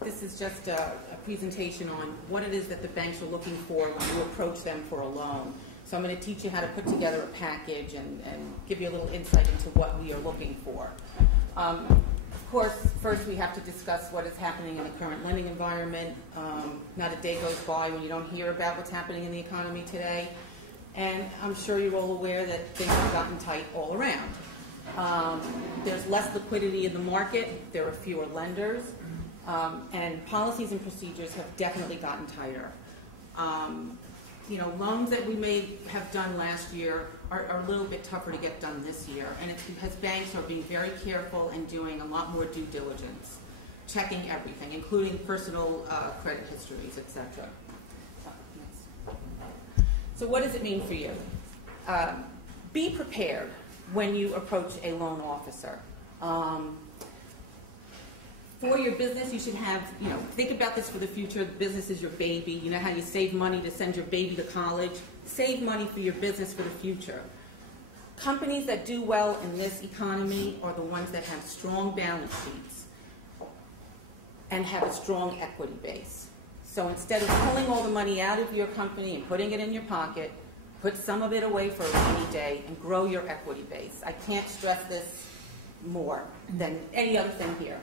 This is just a presentation on what it is that the banks are looking for when you approach them for a loan. So I'm going to teach you how to put together a package and give you a little insight into what we are looking for. Of course, first we have to discuss what is happening in the current lending environment. Not a day goes by when you don't hear about what's happening in the economy today. And I'm sure you're all aware that things have gotten tight all around. There's less liquidity in the market, there are fewer lenders, and policies and procedures have definitely gotten tighter. Loans that we may have done last year are a little bit tougher to get done this year, and it's because banks are being very careful and doing a lot more due diligence, checking everything, including personal credit histories, etc. So what does it mean for you? Be prepared when you approach a loan officer. For your business, you should have, think about this for the future. The business is your baby. You know how you save money to send your baby to college? Save money for your business for the future. Companies that do well in this economy are the ones that have strong balance sheets and have a strong equity base. So instead of pulling all the money out of your company and putting it in your pocket, put some of it away for a rainy day and grow your equity base. I can't stress this more than any other thing here.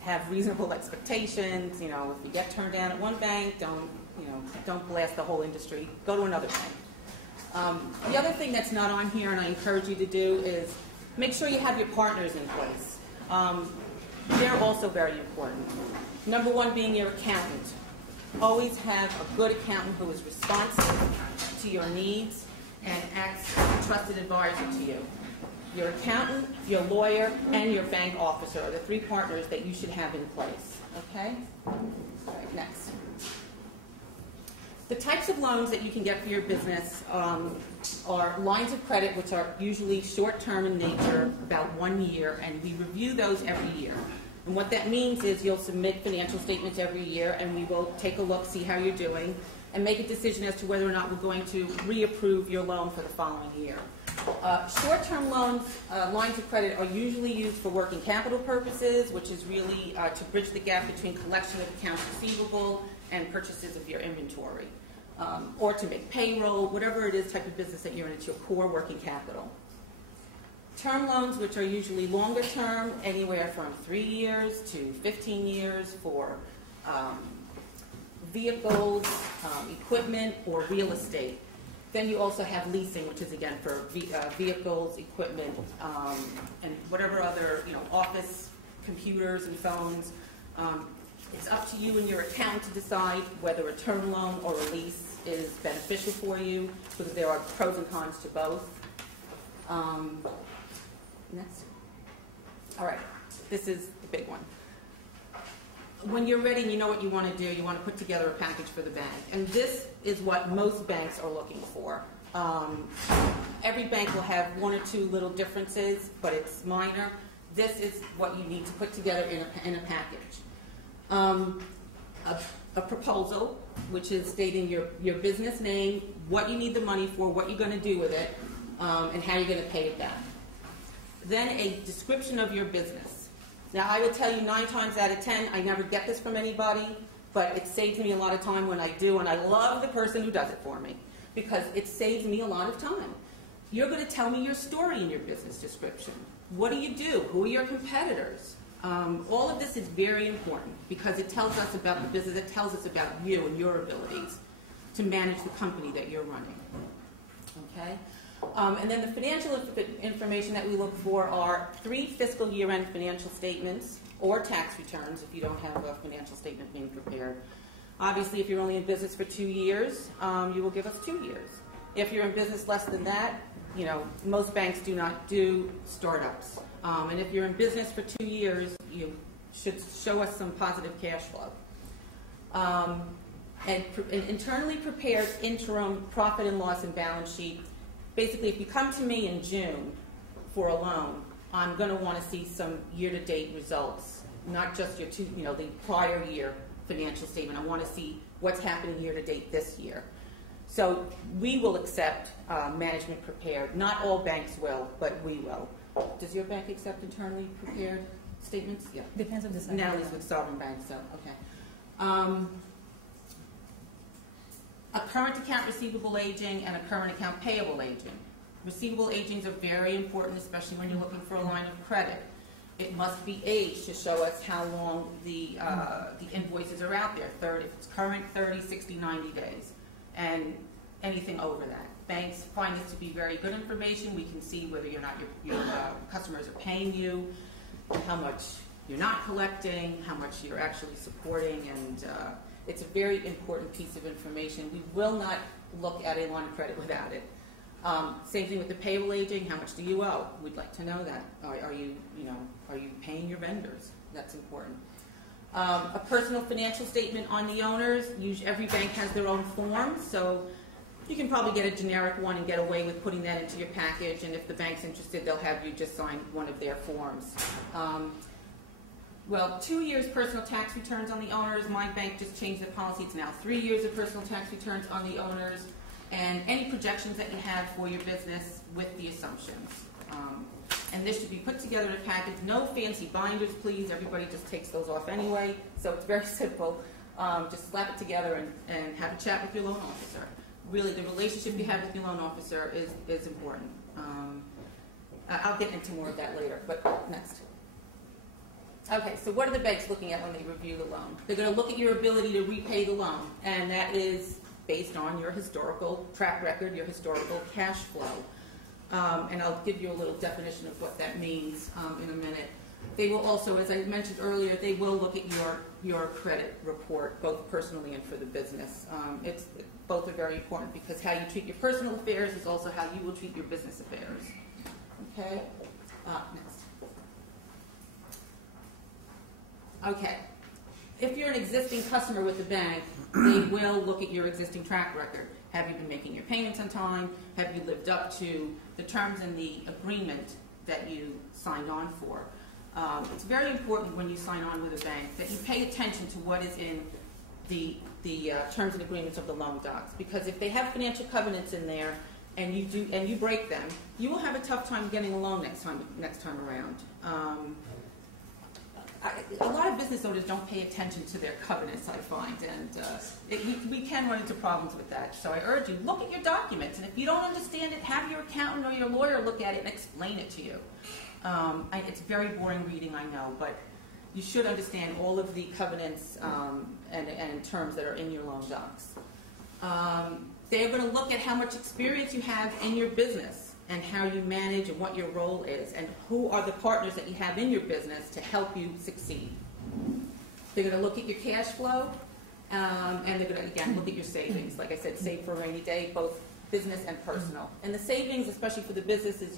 Have reasonable expectations. If you get turned down at one bank, don't blast the whole industry. Go to another bank. The other thing that's not on here, and I encourage you to do, is make sure you have your partners in place. They're also very important. Number one being your accountant. Always have a good accountant who is responsive to your needs and acts as a trusted advisor to you. Your accountant, your lawyer, and your bank officer are the three partners that you should have in place. Okay? All right, next. The types of loans that you can get for your business are lines of credit, which are usually short-term in nature, about 1 year, and we review those every year. And what that means is you'll submit financial statements every year, and we will take a look, see how you're doing, and make a decision as to whether or not we're going to reapprove your loan for the following year. Short-term loans, lines of credit, are usually used for working capital purposes, which is really to bridge the gap between collection of accounts receivable and purchases of your inventory, or to make payroll, whatever it is type of business that you're in. It's your core working capital. Term loans, which are usually longer term, anywhere from 3 years to 15 years for vehicles, equipment, or real estate. Then you also have leasing, which is again for vehicles, equipment, and whatever other, office, computers and phones. It's up to you and your accountant to decide whether a term loan or a lease is beneficial for you, because there are pros and cons to both. Next. All right, this is the big one. When you're ready and you know what you want to do, you want to put together a package for the bank. And this is what most banks are looking for. Every bank will have one or two little differences, but it's minor. This is what you need to put together in a package. A proposal, which is stating your business name, what you need the money for, what you're going to do with it, and how you're going to pay it back. Then a description of your business. Now, I will tell you 9 times out of 10, I never get this from anybody, but it saves me a lot of time when I do, and I love the person who does it for me, because it saves me a lot of time. You're going to tell me your story in your business description. What do you do? Who are your competitors? All of this is very important, because it tells us about the business, it tells us about you and your abilities to manage the company that you're running. Okay? And then the financial information that we look for are 3 fiscal year-end financial statements or tax returns if you don't have a financial statement being prepared. Obviously, if you're only in business for 2 years, you will give us 2 years. If you're in business less than that, most banks do not do startups. And if you're in business for 2 years, you should show us some positive cash flow. And internally prepared interim profit and loss and balance sheet. Basically, if you come to me in June for a loan, I'm going to want to see some year-to-date results, not just your the prior year financial statement. I want to see what's happening year-to-date this year. So we will accept management prepared. Not all banks will, but we will. Does your bank accept internally prepared? statements? Yeah. Depends on the size. Natalie's with Sovereign Bank, so, okay. A current account receivable aging and a current account payable aging. Receivable agings are very important, especially when you're looking for a line of credit. It must be aged to show us how long the invoices are out there. If it's current, 30, 60, 90 days, and anything over that. Banks find this to be very good information. We can see whether or not your customers are paying you, how much you're not collecting, how much you're actually supporting, and it's a very important piece of information. We will not look at a line of credit without it. Same thing with the payable aging. How much do you owe? We'd like to know that. Are you paying your vendors? That's important. A personal financial statement on the owners. Every bank has their own form, so you can probably get a generic one and get away with putting that into your package. And if the bank's interested, they'll have you just sign one of their forms. Well, 2 years personal tax returns on the owners. My bank just changed the policy. It's now 3 years of personal tax returns on the owners. And any projections that you have for your business with the assumptions. And this should be put together in a package. No fancy binders, please. Everybody just takes those off anyway. So it's very simple. Just slap it together and have a chat with your loan officer. Really, the relationship you have with your loan officer is important. I'll get into more of that later, but next. Okay, so what are the banks looking at when they review the loan? They're going to look at your ability to repay the loan, and that is based on your historical track record, your historical cash flow. And I'll give you a little definition of what that means in a minute. They will also, as I mentioned earlier, they will look at your credit report, both personally and for the business. Both are very important because how you treat your personal affairs is also how you will treat your business affairs. Okay? Next. Okay. If you're an existing customer with the bank, they will look at your existing track record. Have you been making your payments on time? Have you lived up to the terms in the agreement that you signed on for? It's very important when you sign on with a bank that you pay attention to what is in the terms and agreements of the loan docs, because if they have financial covenants in there and you break them, you will have a tough time getting a loan next time around. A lot of business owners don't pay attention to their covenants, I find, and we can run into problems with that. So I urge you, look at your documents, and if you don't understand it, have your accountant or your lawyer look at it and explain it to you. It's very boring reading, I know, but you should understand all of the covenants and terms that are in your loan docs. They're going to look at how much experience you have in your business and how you manage and what your role is and who are the partners that you have in your business to help you succeed. They're going to look at your cash flow and they're going to, again, look at your savings. Like I said, save for a rainy day, both business and personal. And the savings, especially for the business, is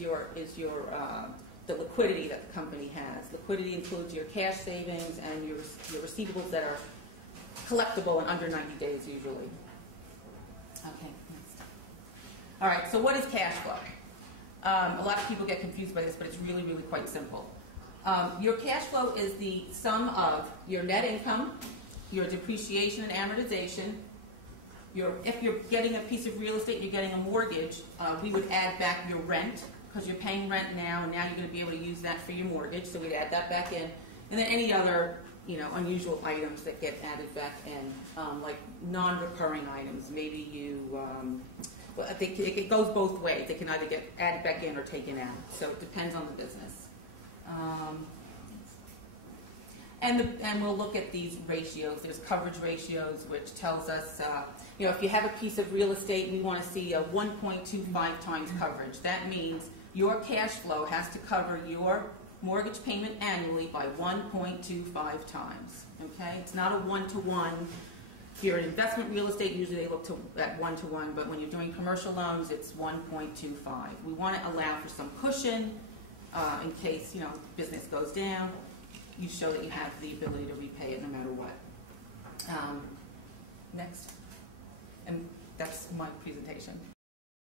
the liquidity that the company has. Liquidity includes your cash savings and your receivables that are collectible in under 90 days usually. Okay, next. All right, so what is cash flow? A lot of people get confused by this, but it's really, really quite simple. Your cash flow is the sum of your net income, your depreciation and amortization. If you're getting a piece of real estate, you're getting a mortgage, we would add back your rent, because you're paying rent now, and now you're going to be able to use that for your mortgage, so we'd add that back in. And then any other, unusual items that get added back in, like non-recurring items. Maybe it goes both ways. They can either get added back in or taken out. So it depends on the business. And we'll look at these ratios. There's coverage ratios, which tells us, if you have a piece of real estate, we want to see a 1.25 times coverage. That means your cash flow has to cover your mortgage payment annually by 1.25 times. Okay? It's not a one-to-one. If you're in investment real estate, usually they look at one-to-one, but when you're doing commercial loans, it's 1.25. We want to allow for some cushion in case business goes down. You show that you have the ability to repay it no matter what. Next. And that's my presentation.